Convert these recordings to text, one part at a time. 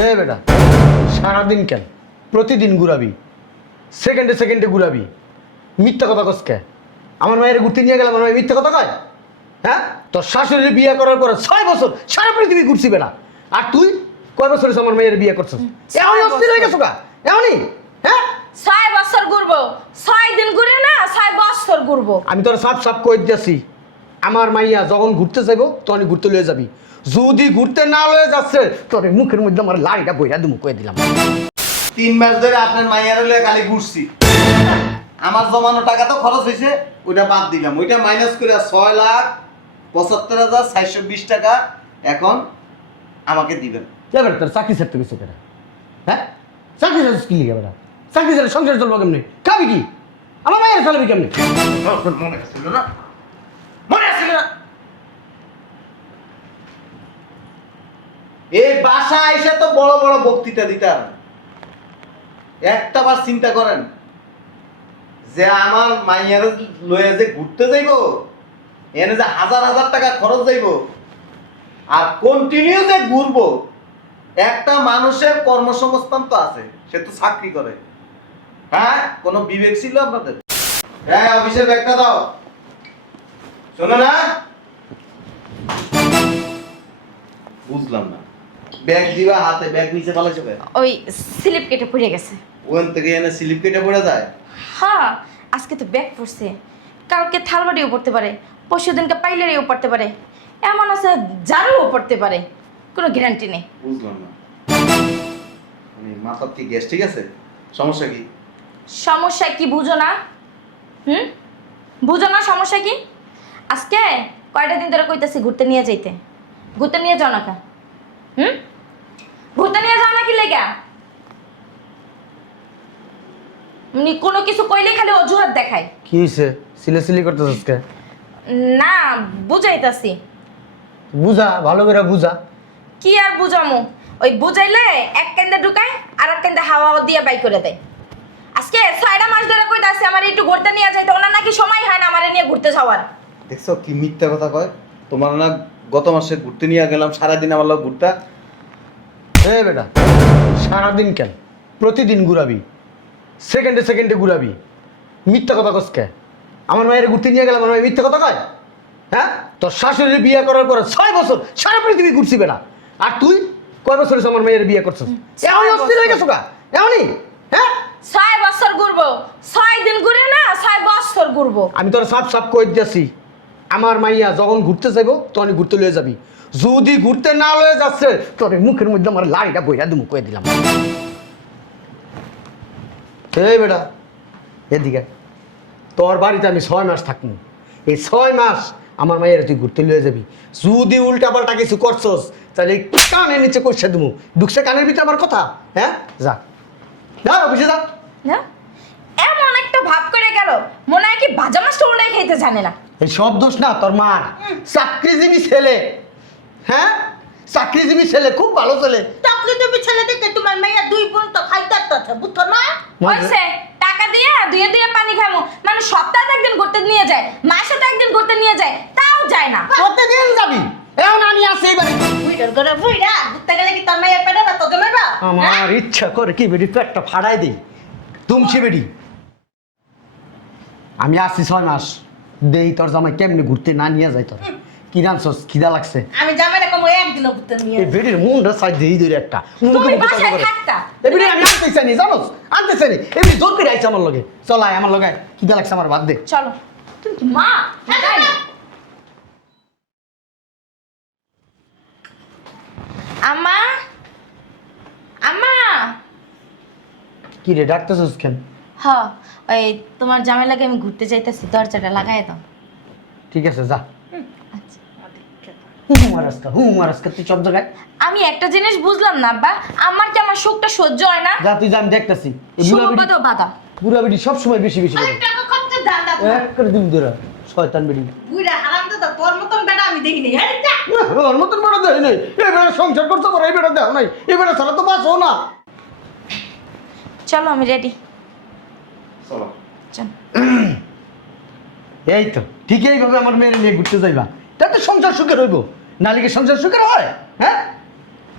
এ বেটা সারাদিন কেন প্রতিদিন ঘুরাবি, সেকেন্ডে সেকেন্ডে ঘুরাবি, মিথ্যা কথা কস কে? আমার মায়ের ঘুরতে নিয়ে গেলাম, আমার মায়ের মিথ্যা কথা কয়? হ্যাঁ, তোর শাশুড়ির বিয়ে করার পরে 6 বছর সারা পৃথিবী ঘুরছি বেটা। আর তুই কয় বছর হয়েছে আমার মেয়ের বিয়ে করছিস? এমনই অস্থির হয়ে গেছো কা? এমনই? হ্যাঁ, 6 বছর ঘুরবো, 6 দিন ঘুরে না 6 বছর ঘুরবো। আমি তোর সাপ সাপ কই দিয়েছি, আমার মাইয়া যখন ঘুরতে যাইব তখন ঘুরতে লয়ে যাবি। যদি ঘুরতে না লয়ে যাচ্ছে তোর মুখের মধ্যে আমার লাড়িটা বইরা দুমু কয়ে দিলাম। 3 মাস ধরে আপনার মাইয়ার হলে খালি ঘুরছি। আমার জমানো টাকা তো খরচ হয়েছে, ওইটা বাদ দিলাম, ওইটা মাইনাস করে 6,75,420 টাকা এখন আমাকে দিবেন। এবার তোর চাকরি ছাড়তে গেছে কেন? হ্যাঁ, চাকরি ছাড়ছিস কি লিখে বেটা? চাকরি ছাড়লে সংসার চলবো কেমনি? খাবি কি? আমার মায়ের চালাবি কেমনি? মনে আসছিল না, মনে আসছিল না। এই বাসা এসে তো বড় বড় বক্তৃতা দিতাম, একটা বার চিন্তা করেন যে আমার মাইয়ার লয়ে যে ঘুরতে যাইব, এনে যে হাজার হাজার টাকা খরচ যাইব আর কন্টিনিউ যে ঘুরবো। একটা মানুষের কর্মসংস্থান তো আছে, সে তো চাকরি করে। হ্যাঁ, কোনো বিবেক ছিল আপনাদের? হ্যাঁ, অফিসের ব্যাগটা দাও। শোনো না, বুঝলাম না, ব্যাগ দিবা হাতে, ব্যাগ নিচে ফেলাইছো কেন? ওই স্লিপ কেটে পড়ে গেছে। ওখান থেকে এনে স্লিপ কেটে পড়ে যায়। হ্যাঁ, আজকে তো ব্যাগ পড়ছে, কালকে থালবাড়িও পড়তে পারে, পরশু দিনকে পাইলারিও পড়তে পারে, এমন আছে ঝাড়ুও পড়তে পারে, কোনো গ্যারান্টি নেই। বুঝলাম না, মাথার কি গ্যাস ঠিক আছে? সমস্যা কি? সমস্যা কি বুঝো না? বুঝো না সমস্যা কি? আজকে কয়টা দিন ধরে কইতাছি ঘুরতে নিয়ে যাইতে, ঘুরতে নিয়ে যাও না কা? ঘুরতে নিয়ে যাও না কি লেগা? কোনো কিছু কইলেই খালি অজুহাত দেখায়। কি হয়েছে? সিলেসিলি করতেছিস কে? না, বুঝাইতাছি। বুঝা, ভালো করে বুঝা। কি আর বুঝামু? ওই বুঝাইলে এক কেন্দে ঢুকায় আর এক কেন্দে হাওয়া দিয়ে বাই করে দেয়। আজকে 6টা মাস ধরে কইতাছি আমার একটু ঘুরতে নিয়ে যাইতে, ওনার নাকি সময় হয় না আমারে নিয়ে ঘুরতে যাওয়ার। দেখছো কি মিথ্যা কথা কয়? তোমার না গত মাসে ঘুরতে নিয়ে গেলাম, সারাদিন আমার লোক ঘুরতা। এ বেটা সারাদিন কেন প্রতিদিন ঘুরাবি, সেকেন্ডে সেকেন্ডে ঘুরাবি, মিথ্যা কথা কস কে? আমার মায়ের ঘুরতে নিয়ে গেলাম, আমার মায়ের মিথ্যা কথা কয়? হ্যাঁ, তোর শাশুড়ির বিয়ে করার পরে 6 বছর সারা পৃথিবী ঘুরছি বেটা। আর তুই কয় বছর হয়েছে আমার মেয়ের বিয়ে করছিস? এমনই অস্থির হয়ে গেছো কা? এমনই? হ্যাঁ, 6 বছর ঘুরবো, 6 দিন ঘুরে না 6 বছর ঘুরবো। আমি তোর সাপ সাপ কই দিয়েছি, আমার মাইয়া যখন ঘুরতে যাইব তখন ঘুরতে লয়ে যাবি। যদি ঘুরতে না লয়ে যাচ্ছে তোর মুখের মধ্যে আমার লাড়িটা বইরা দুমু কয়ে দিলাম। এই বেটা এদিকে, তোর বাড়িতে আমি 6 মাস থাকবো। এই 6 মাস আমার মায়ের তুই ঘুরতে লয়ে যাবি। যদি উল্টা পাল্টা কিছু করছস তাহলে কানের নিচে কষে দেবো। ঢুকছে কানের ভিতরে আমার কথা? হ্যাঁ, যা যা অফিসে যা। না, এমন একটা ভাব করে গেল মনে হয় কি ভাজা মাছটা ওলাই খাইতে জানে না। এই সব দোষ না তোর মার। চাকরিজীবী ছেলে, হ্যাঁ চাকরিজীবী ছেলে, খুব ভালো ছেলে। চাকরি দেবী ছেলে দেখে তোমার মেয়ে 2 বোন তো খাইতে আছে, বুঝছো না? হইছে, টাকা দিয়ে দুয়ে দুয়ে পানি খামু, মানে সপ্তাহে একদিন ঘুরতে নিয়ে যায়, মাসে তো একদিন ঘুরতে নিয়ে যায়, তাও যায় না। প্রতিদিন যাবি, এখন আমি আছি এই বাড়িতে। বুইড়ার ঘরে বুইড়া ঘুরতে গেলে কি তোর মেয়ে পেটে না তো জমাইবা? আমার ইচ্ছা করে কি বেডি পেটটা ফাড়াই দিই, তুমছি বেডি। আমি আসছি 6 মাস, দেই তোর জামাই কেমনি ঘুরতে না নিয়ে যাই। তোর কি রামছস? খিদা লাগছে? আমি জামাই কম একদিনও ঘুরতে নিয়ে এই বেডির মুন্ডা সাইড দেই ধরে একটা তুমি বাসায় থাকতা। এই বেডি আমি আনতে চাইনি, জানোস আনতে চাইনি, এমনি জোর করে আইছে আমার লগে। চল আয় আমার লগে, খিদা লাগছে আমার, ভাত দে। চলো। কিন্তু মা যাই না। আম্মা, আম্মা। কি রে ডাকতেছস কেন? হ, ওই তোমার জামাই লাগে আমি ঘুরতে যাইতেছি, দরজাটা লাগাই দাও। ঠিক আছে যা। আচ্ছা। হুমারাস্কা তুই সব জায়গায়। আমি একটা জিনিস বুঝলাম না আব্বা, আমার কি আমার সুখটা সহ্য হয় না? যা তুই যা, আমি দেখতাছি। এই বুড়া বেডি, সুখবাদও বাধা। বুড়া বেডি সব সময় বেশি বেশি করে। টাকা খরচ দান দাও। এক করে দিন ধরে শয়তান বেডি। বুইড়া হারাম দাদা, তোর মতন বেটা আমি দেখিনি। আরে যা। ওর মতন বেড়া দেয় নাই, এই বেড়া সংসার করতে পারে, এই বেড়া দেও নাই, এই বেড়া ছাড়া তো বাঁচও না। চলো আমি রেডি। চলো। চল। এই তো ঠিক এইভাবে আমার মেয়ের নিয়ে ঘুরতে যাইবা, তাতে সংসার সুখের হইব। নালিকে সংসার সুখের হয়? হ্যাঁ,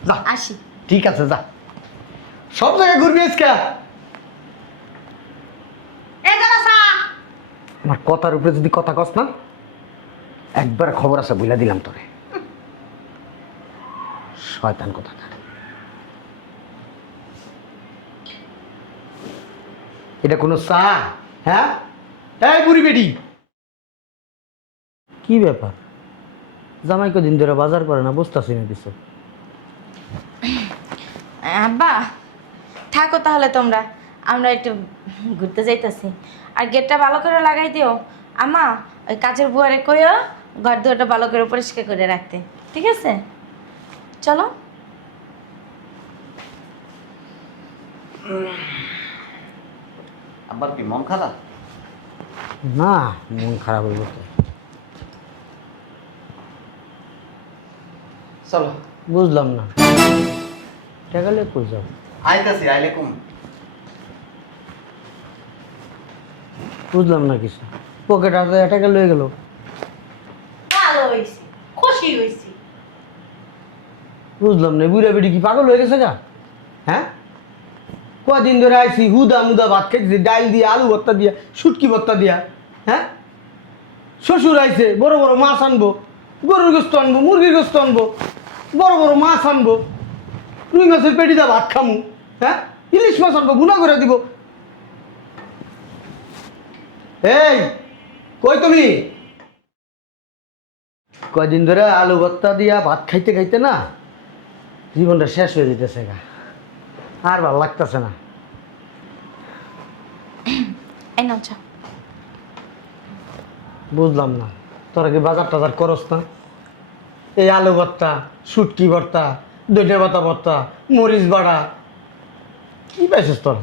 যা আসি। ঠিক আছে যা, সব জায়গায় ঘুরবি আজকে। এই দাঁড়া সা। আমার কথার উপরে যদি কথা কস না, একবার খবর আছে বইলা দিলাম তোরে। শয়তান কথা। এটা কোনো চা? হ্যাঁ, এই বুড়ি বেটি, কি ব্যাপার? জামাই কদিন ধরে বাজার করে না, বুঝতেছি না কিছু। আব্বা থাকো তাহলে তোমরা, আমরা একটু ঘুরতে যাইতেছি। আর গেটটা ভালো করে লাগাই দিও আমা, ওই কাজের বুয়ারে কইও ঘর দুয়ারটা ভালো করে পরিষ্কার করে রাখতে, ঠিক আছে? চলো। আবার কি মন খারাপ? না, মন খারাপ হইব তো। চলো। বুঝলাম না, টাকা লে কই যাও? আইতাছি, আইলে কম। বুঝলাম না কিছু। পকেট হাতে টাকা লয়ে গেল। ভালো হইছি, খুশি হইছি। বুঝলাম না, বুড়া বেটি কি পাগল হয়ে গেছে গা? হ্যাঁ, কদিন ধরে আইছি, হুদা মুদা ভাত খাইছি, ডাল দিয়া, আলু ভর্তা দিয়া, শুটকি ভর্তা দিয়া। হ্যাঁ, শ্বশুর আইছে, বড় বড় মাছ আনবো, গরুর গোস্ত আনবো, মুরগির গোস্ত আনবো, বড় বড় মাছ আনবো, রুই মাছের পেটি দা ভাত খামু। হ্যাঁ, ইলিশ মাছ আনবো, গুণা করে দিব। এই কই তুমি? কয়দিন ধরে আলু ভর্তা দিয়া ভাত খাইতে খাইতে না জীবনটা শেষ হয়ে যেতেছে গা, আর ভালো লাগতেছে না। এই নাও চা। বুঝলাম না, তোরা কি বাজার টাজার করস না? এই আলু ভর্তা, শুটকি ভর্তা, দইটা পাতা ভর্তা, মরিচ বাড়া, কি পাইছিস তোর?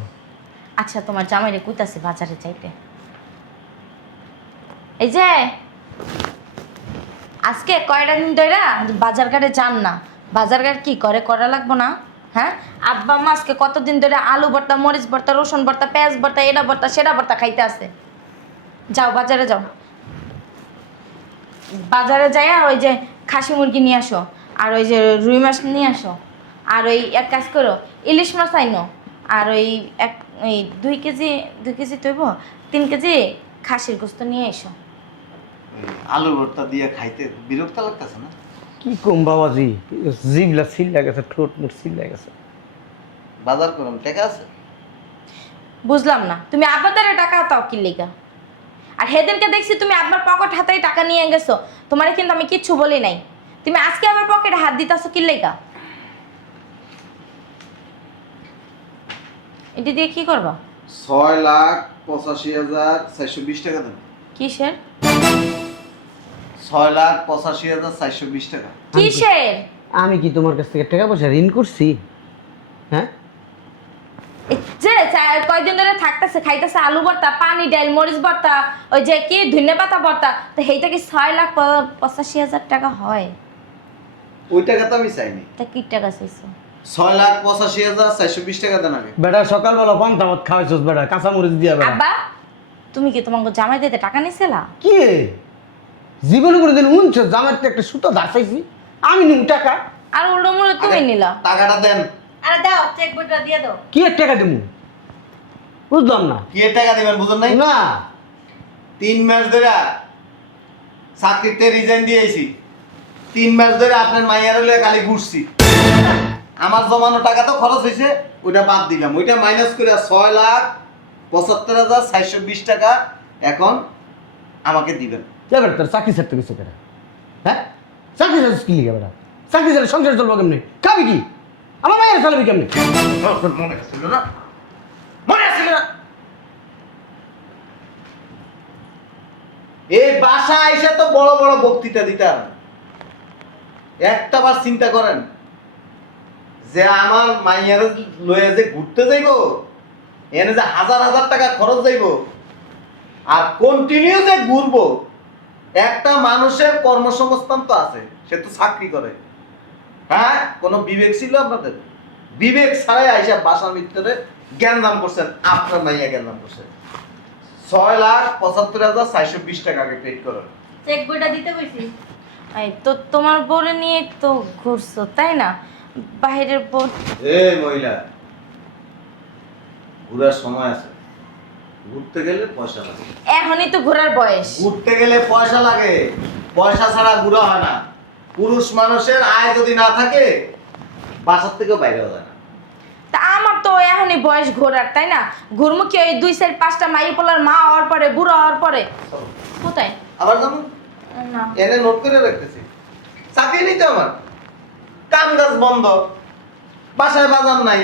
আচ্ছা তোমার জামাইরে কইতাছে বাজারে যাইতে। এই যে আজকে কয়টা দিন ধরে বাজার ঘাটে যান না, বাজার ঘাট কি করে করা লাগবো না? হ্যাঁ, আব্বা আম্মা আজকে কতদিন ধরে আলু ভর্তা, মরিচ ভর্তা, রসুন ভর্তা, পেঁয়াজ ভর্তা, এটা ভর্তা সেটা ভর্তা খাইতে আছে। যাও বাজারে যাও, বাজারে যাইয়া ওই যে খাসি মুরগি নিয়ে আসো, আর ওই যে রুই মাছ নিয়ে আসো, আর ওই এক কাজ করো ইলিশ মাছ আইনো, আর ওই এক ওই 2 কেজি তৈব 3 কেজি খাসির গোস্ত নিয়ে এসো। আলু ভর্তা দিয়ে খাইতে বিরক্ত লাগতেছে না? কি কম বাবাজি, জিভলা সিল্লা গেছে, ঠোঁট মুট সিল্লা গেছে। বাজার করুন, টাকা আছে? বুঝলাম না, তুমি আব্বাদের টাকা তাও কি লিগা? আর সেদিনকে দেখছি তুমি আব্বার পকেট হাতেই টাকা নিয়ে গেছো, তোমার কিন্তু আমি কিচ্ছু বলি নাই। তুমি আজকে আমার পকেটে হাত দিতেছো কি লিগা? এটা দিয়ে কি করবা? 6,85,420 টাকা দেন। কিসের? 6,85,420 টাকা। কিসের? আমি কি তোমার কাছ থেকে টাকা পয়সা ঋণ করছি? হ্যাঁ, এই যে কয়দিন ধরে থাকতেছে, খাইতেছে আলু ভর্তা, পানি ডাল, মরিচ ভর্তা, ওই যে কি ধনে পাতা ভর্তা, তো সেইটা কি 6,85,000 টাকা হয়? ওই টাকা তো আমি চাইনি। তা কি টাকা চাইছো? 6,85,420 টাকা দেন আগে। বেটা সকালবেলা পান্তা ভাত খাওয়াইছস বেটা, কাঁচা মরিচ দিয়া বেটা। আব্বা তুমি কি তোমার জামাই দিতে টাকা নিছিলা? কি রে? জীবনে করে দিন উনছ জামার তো একটা সুতো ধারছাইছি, আমি নিম টাকা। আর উল্টো মুড়ো তুমি আগে নিলা। টাকাটা দেন। আরে দাও, চেক বইটা দিয়ে দাও। কি এর টাকা দেবো? বুঝলাম না। কি এর টাকা দিবেন বুঝুন নাই? না, 3 মাস ধরে চাকরিতে রিজাইন দিয়েছি। 3 মাস ধরে আপনার মাইয়ার লয়ে খালি ঘুরছি। আমার জমানো টাকা তো খরচ হয়েছে, ওইটা বাদ দিলাম। ওইটা মাইনাস করে 6,75,420 টাকা এখন আমাকে দিবেন। এবার তোর চাকরি ছাড়তে গেছে কেন? হ্যাঁ, চাকরি ছাড়ছিস কি লিখে বেটা? চাকরি ছাড়লে সংসার চলবো কেমনি? খাবি কি? আমার মায়ের চালাবি কেমনি? মনে আসছিল না, মনে আসছিল না। এই বাসা এসে তো বড় বড় বক্তৃতা দিতাম, একটা বার চিন্তা করেন যে আমার মাইয়ার লয়ে যে ঘুরতে যাইব, এনে যে হাজার হাজার টাকা খরচ যাইব, আর কন্টিনিউ যে ঘুরবো। একটা মানুষের কর্মসংস্থান তো আছে, সে তো চাকরি করে। হ্যাঁ, কোনো বিবেক ছিল আপনাদের? বিবেক ছাড়াই আইসা বাসার ভিতরে জ্ঞানদান করছেন। আপনার মাইয়া জ্ঞানদান করছেন। 6,75,420 টাকা আগে পেড করেন। চেক বইটা দিতে কইছি। এই তো তোমার বউরে নিয়ে তো ঘুরছো তাই না? বাইরের বোন। মহিলা, ঘুরার সময় আছে, ঘুরতে গেলে পয়সা লাগে। এখনই তো ঘোরার বয়স। ঘুরতে গেলে পয়সা লাগে, পয়সা ছাড়া ঘুরা হয় না। পুরুষ মানুষের আয় যদি না থাকে বাসার থেকেও বাইরে যায় না। তা আমার তো এখনই বয়স ঘোরার, তাই না? ঘুরমু কি ওই 2-4-5টা মাই পোলার মা হওয়ার পরে, বুড়ো হওয়ার পরে? কোথায়? আবার যেমন না, এনে নোট করে রাখতেছি, চাকরি নিতে আমার কাম কাজ বন্ধ, বাসায় বাজার নাই।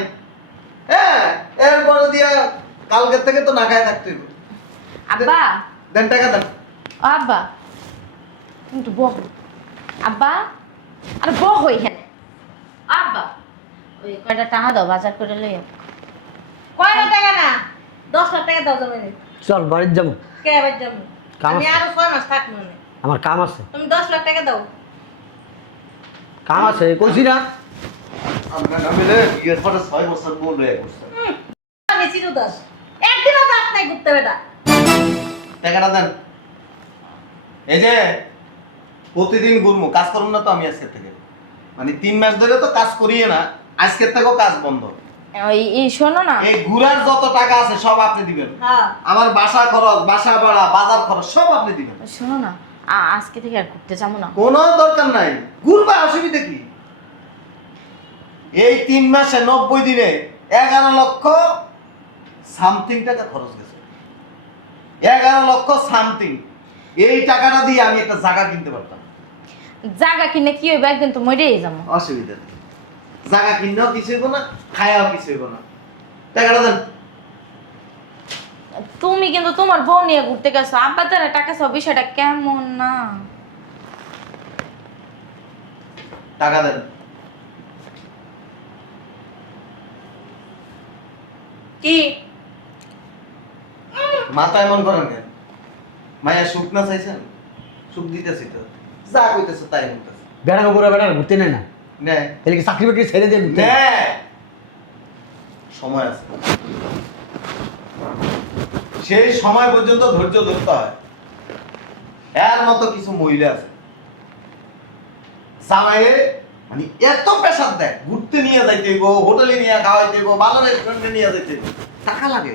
হ্যাঁ, এরপরে দিয়া কালকের থেকে তো না খায় থাকতে হইব। আব্বা, দেন টাকা দেন। ও আব্বা, একটু বহ। আব্বা, আর বহ এখানে। আব্বা, ওই কয়টা টাকা দাও, বাজার করে লইও। কয় লাখ টাকা না 10 লাখ টাকা দাও জমি। চল বাড়ির যাবো, কে আবার জমি? কাম আমি আছে। আরো 6 মাস থাকবো না। আমার কাম আছে। তুমি 10 লাখ টাকা দাও। কাম আছে কইছি না। আমরা নামিলে বিয়ের পরে 6 বছর বউ লয়ে গেছে। আমি চিরদাস একদিনও দাস নাই করতে বেটা। টাকাটা দেন। এই যে প্রতিদিন ঘুরমু, কাজ করুন না তো আমি আজকে থেকে, মানে 3 মাস ধরে তো কাজ করিয়ে না, আজকের থেকেও কাজ বন্ধ। এই শোনো না, এই ঘুরার যত টাকা আছে সব আপনি দিবেন। হ্যাঁ আমার বাসা খরচ, বাসা ভাড়া, বাজার খরচ সব আপনি দিবেন। শোনো না, আজকে থেকে আর ঘুরতে যাবো না। কোনো দরকার নাই, ঘুরবা, অসুবিধা কি? এই 3 মাসে 90 দিনে 11 লক্ষ সামথিং টাকা খরচ গেছে। 11 লক্ষ সামথিং। এই টাকাটা দিয়ে আমি একটা জায়গা কিনতে পারতাম। জায়গা কিনে কি হইবে, একদিন তো মরেই যাবো। অসুবিধা নেই, জায়গা কিনাও কিছু হইব না, খায়াও কিছু হইব না। টাকাটা দেন। তুমি কিন্তু তোমার বউ নিয়ে ঘুরতে গেছো, আব্বা তারা টাকা সব, বিষয়টা কেমন না? টাকা দেন। কি মাথা এমন করেন কেন? মায়া সুখ না চাইছেন? সুখ দিতেছি তো, যা কইতেছে তাই হইতেছে। বেড়া পুরো বেড়া ঘুরতে নেয় না, নে এলে কি চাকরি বাকরি ছেড়ে দিয়ে ঘুরতে? নে, সময় আছে, সেই সময় পর্যন্ত ধৈর্য ধরতে হয়। এর মতো কিছু মহিলা আছে জামাইয়ে মানে এত প্রেসার দেয়, ঘুরতে নিয়ে যাইতে হইব, হোটেলে নিয়ে খাওয়াইতে হইব, ভালো রেস্টুরেন্টে নিয়ে যাইতে হইব, টাকা লাগে।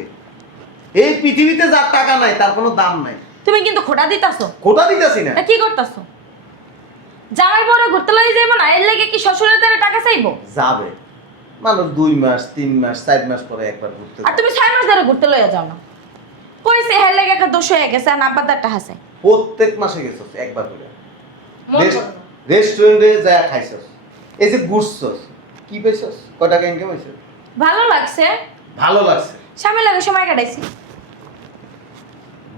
এই পৃথিবীতে যার টাকা নাই তার কোনো দাম নাই। তুমি কিন্তু খোটা দিতাছো। কোটা দিতেছি না, তা কি করতাছো? জামাই বড় ঘুরতে লই যাইবো না, এর লাগে কি শ্বশুরের দ্বারা টাকা চাইবো? যাবে মানুষ 2 মাস 3 মাস 4 মাস পরে একবার ঘুরতে আর তুমি 6 মাস ধরে ঘুরতে লইয়া যাও না, কইছে হের লাগে একটা দোষ হয়ে গেছে, আর আব্বা তার টাকা চাই। প্রত্যেক মাসে গেছস একবার করে, মন করো না। রেস্টুরেন্টে যা খাইছস, এই যে ঘুরছস, কি পাইছস, কয় টাকা ইনকাম হইছে? ভালো লাগছে, ভালো লাগছে। স্বামী লাগে সময় কাটাইছি।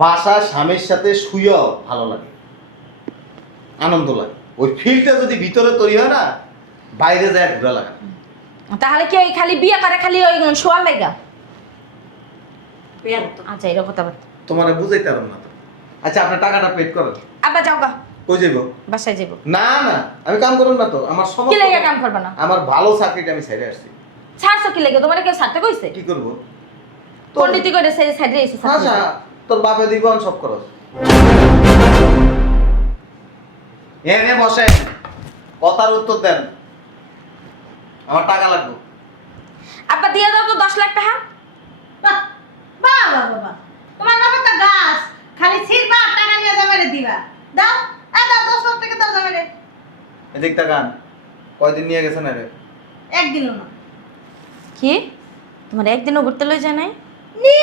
বাসা স্বামীর সাথে শুয়েও ভালো লাগে, আনন্দ লাগে। ওই ফিলটা যদি ভিতরে তৈরি হয় না, বাইরে যায় ঘোরা লাগে না। তাহলে কি ওই খালি বিয়ে করে খালি ওই শোয়ার লাগা? পেয়ার তো। আচ্ছা এরকম কথা বল। তোমার বুঝাইতে পারবো না তো। আচ্ছা আপনার টাকাটা পেড করেন। আব্বা যাও গা, কই যাইব? বাসায় যাইবো। না না, আমি কাম করুন না তো, আমার কি সমস্ত লাগে কাম করবা না? আমার ভালো চাকরিটা আমি ছেড়ে আসছি। ছাড়ছো কি লাগে? তোমার কেউ ছাড়তে কইছে? কি করবো? পণ্ডিতি করে সাইডে এসে আচ্ছা, তোর বাপে দিব আমি সব খরচ। এনে বসে কথার উত্তর দেন, আমার টাকা লাগবে। আব্বা দিয়ে দাও তো 10 লাখ টাকা। বাহ বাহ বাহ বাহ, তোমার বাবা তো গাছ, খালি ছিড়বা আর টাকা নিয়ে জমারে দিবা। দাও দাও 10 লাখ টাকা দাও জমারে। এদিক তাকান, কয়দিন নিয়ে গেছেন আরে? একদিনও না কি তোমার একদিনও ঘুরতে লই যায় নাই? নি,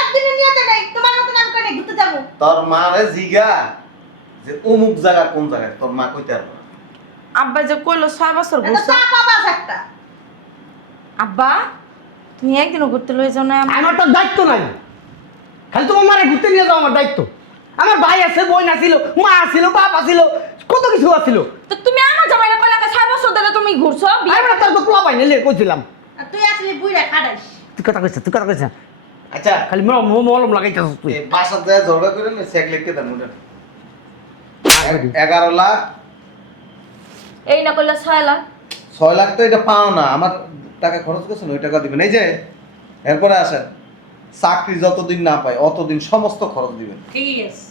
একদিনে নিয়ে তো নাই, তোমার মত নাম করে ঘুরতে যাবো। তোর মারে জিগা যে অমুক জায়গা কোন জায়গায়, তোর মা কইতে পারবে না। আব্বা যে কইলো 6 বছর এটা ঘুরছো। চাপা বাস একটা। আব্বা তুমি একদিনও ঘুরতে লই যাও না? আমার তো দায়িত্ব নাই, খালি তোমার মারে ঘুরতে নিয়ে যাও আমার দায়িত্ব। আমার ভাই আছে, বোন আছিল, মা আছিল, বাপ আছিল, কত কিছু আছিল। তো তুমি আমার জামাইরা কইলা 6 বছর ধরে তুমি ঘুরছো বিয়ে আমি তার তো পোলা পাই নিলে কইছিলাম। আর তুই আসলে বুইড়া খাড়াইস। তুই কথা কইছিস, তুই কথা কইছিস, আচ্ছা খালি মলম লাগাইতেছিস তুই। এই বাসার যায় ঝগড়া করে নে, চেক লিখে দেন ওটা। 11 লাখ, এই না কইলা 6 লাখ। 6 লাখ তো এটা পাও না, আমার টাকা খরচ করছেন ওই টাকা দিবেন। এই যে এরপরে আসেন, চাকরি যতদিন না পায় অতদিন সমস্ত খরচ দিবেন, ঠিক আছে।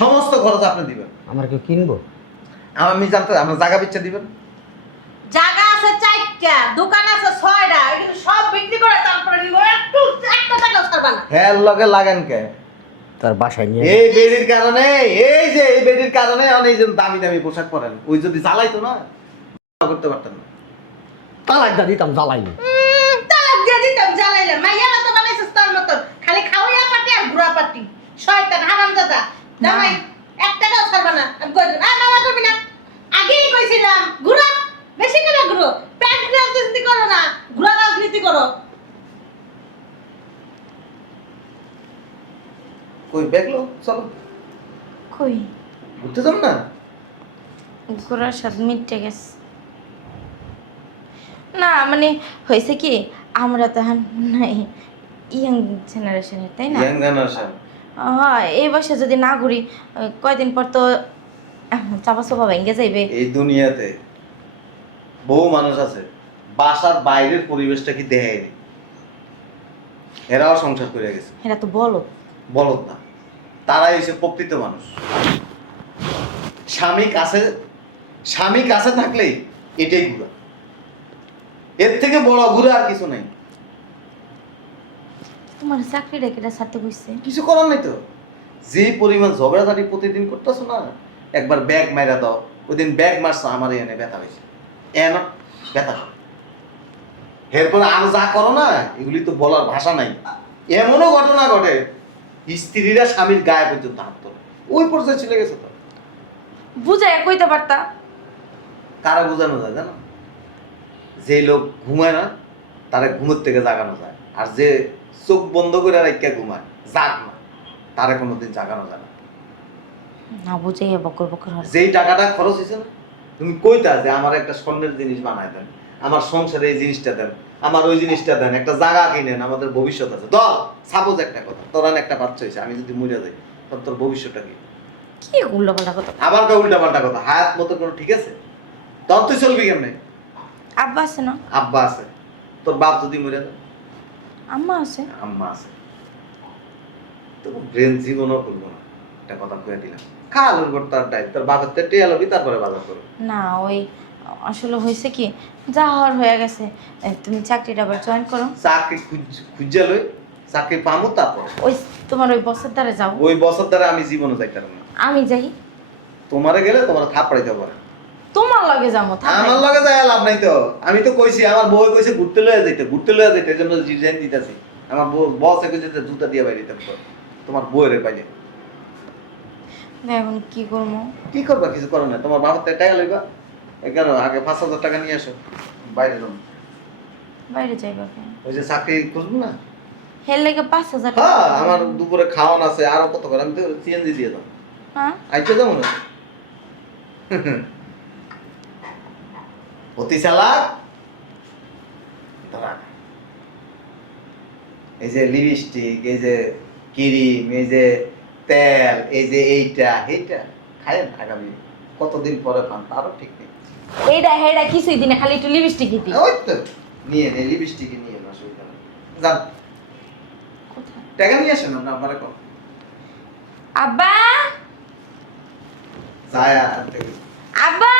সমস্ত খরচ আপনি দিবেন। আমার কেউ কিনবো? আমি জানতে, আপনার জায়গা বিচ্ছা দিবেন। জায়গা চারটা দোকান আছে ছয়টা এগুলো সব বিক্রি করে তারপরে নিব একটু একটা টাকা ছাড়বা না হ্যাঁ লগে লাগান কে তার বাসায় নিয়ে এই বেডির কারণে এই যে এই বেডির কারণে অনেক জন দামি দামি পোশাক পরেন ওই যদি জ্বালাইতো না করতে পারতেন না তালাক দা দিতাম জ্বালাইনি। তালাক দিয়ে দিতাম জ্বালাইলে মাইয়া তো বানাইছিস তোর মতন খালি খাওয়া পাটি আর ঘুরা পাটি শয়তান হারামজাদা জামাই এক টাকাও ছাড়বা না আমি কই দিলাম মামা করবি না আগেই কইছিলাম ঘুরা বেশি করে ঘুরো প্যান্ট রাজনীতি করো না ঘুরা রাজনীতি করো কই দেখলো চলো কই ঘুরতে যাম না ঘোরার স্বাদ মিটে গেছে। না মানে হয়েছে কি আমরা তো এখন নাই ইয়াং জেনারেশনের, তাই না? ইয়াং জেনারেশন হ্যাঁ, এই বয়সে যদি না ঘুরি কয়দিন পর তো চাপা চাপা ভেঙে যাইবে। এই দুনিয়াতে বহু মানুষ আছে বাসার বাইরের পরিবেশটা কি দেখায়নি, এরাও সংসার করে গেছে। এরা তো বলো বলদ না, তারাই হচ্ছে প্রকৃত মানুষ। স্বামী কাছে থাকলেই এটাই ঘুরা, এর থেকে বড় ঘুরা আর কিছু নাই। তোমার চাকরিটা কেটা ছাড়তে কইছে? কিছু করার নাই তো, যে পরিমাণ ঝগড়াঝাটি প্রতিদিন করতেছো না, একবার ব্যাগ মাইরা দাও। ওই দিন ব্যাগ মারছো আমার এনে ব্যথা হয়েছে, এন ব্যথা। এরপরে আরো যা করো না, এগুলি তো বলার ভাষা নাই। এমনও ঘটনা ঘটে স্ত্রীরা স্বামীর গায়ে পর্যন্ত হাত তোলে, ওই পর্যায়ে চলে গেছে। তো বুঝাই কইতে পারতা। কারা বোঝানো যায় জানো? যে লোক ঘুমায় না তারা ঘুমের থেকে জাগানো যায়, আর যে চোখ বন্ধ করে রাখিয়া ঘুমায় জাগ না তারা কোনোদিন জাগানো যায় না। না বুঝাই বকর বকর হয়। যেই টাকাটা খরচ হয়েছে না, তুমি কইতা যে আমার একটা স্বর্ণের জিনিস বানায় দেন, আমার সংসারে এই জিনিসটা দেন, আমার ওই জিনিসটা দেন, একটা জায়গা কিনেন, আমাদের ভবিষ্যৎ আছে। ধর সাপোজ একটা কথা, তোর একটা বাচ্চা হয়েছে, আমি যদি মরে যাই তখন তোর ভবিষ্যৎটা কি? কি উল্টাপাল্টা কথা। আবার কে উল্টা পাল্টা কথা, হায়াত মতো কোনো ঠিক আছে? তখন তুই চলবি কেমনে? আব্বা আছে না? আব্বা আছে, তোর বাপ যদি মরে যায়? আম্মা আছে। আম্মা আছে। তো ব্রেন জীবনও করবো না, একটা কথা কয়ে দিলাম। খালুর ঘর তার ডাই, তোর বাপের তো টিয়া লবি, তারপরে বাজার করবো। না ওই আসলে হয়েছে কি, যা হওয়ার হয়ে গেছে। তুমি চাকরিটা আবার জয়েন করো। চাকরি খুঁজে লই, চাকরি পামু তারপর ওই তোমার ওই বছর দ্বারা যাও। ওই বছর দ্বারা আমি জীবনে যাইতাম না। আমি যাই। তোমারে গেলে তোমার থাপড়াইতে পারে, তোমার লগে যাবো। আমার লগে যায় লাভ নাই তো। আমি তো কইছি, আমার বউ কইছে ঘুরতে লইয়া যাইতে, এর জন্য ডিজাইন দিতেছি। আমার বস কইছে যে জুতা দিয়ে বাইরে দিতাম, তোমার বউয়ের পাইলে এখন কি করবো? কি করবা? কিছু করো না, তোমার বাবার থেকে টাকা লইবা। এখানে আগে 5,000 টাকা নিয়ে আসো, বাইরে যাও। বাইরে যাইবা কেন? ওই যে চাকরি খুঁজবো না, হের লেগে 5,000 হ্যাঁ আমার দুপুরে খাওয়ান আছে, আরো কত করে আমি তো সিএনজি দিয়ে দাও। হ্যাঁ আইতে যাবো না অতি চালাক। দাঁড়া, এই যে লিপস্টিক, এই যে ক্রিম, এই যে তেল, এই যে এইটা খায়েন আগামী কতদিন পরে পান তারও ঠিক নেই। এইটা হেডা কিছুই দিনে খালি একটু লিপস্টিক দিই। ওই তো নিয়ে নে, লিপস্টিক নিয়ে না, অসুবিধা নেই। যান কোথায়? টাকা নিয়ে আসেন না আমার কম আব্বা যায়। আব্বা